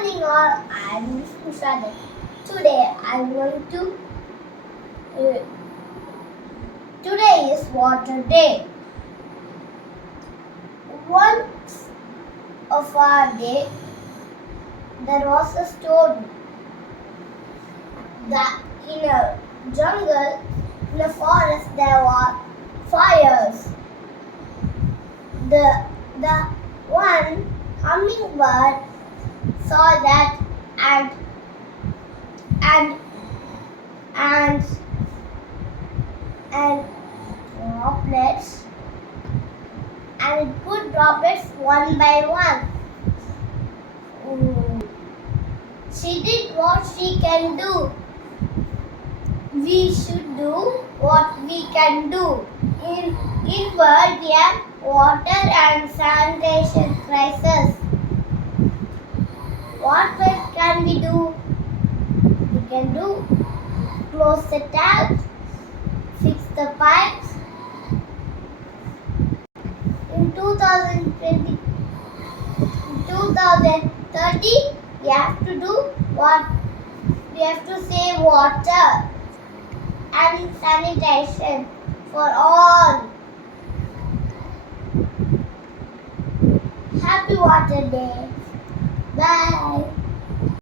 morning all, I am Vishnu. Today I am going to today is Water Day. Once of our day there was a story that in a jungle, in a forest there were fires. The one hummingbird saw that and droplets, and it put droplets one by one. She did what she can do. We should do what we can do. In world we have water and sanitation crisis. What can we do? We can do close the taps, fix the pipes. In 2030, we have to do what? We have to save water and sanitation for all. Happy Water Day. Bye.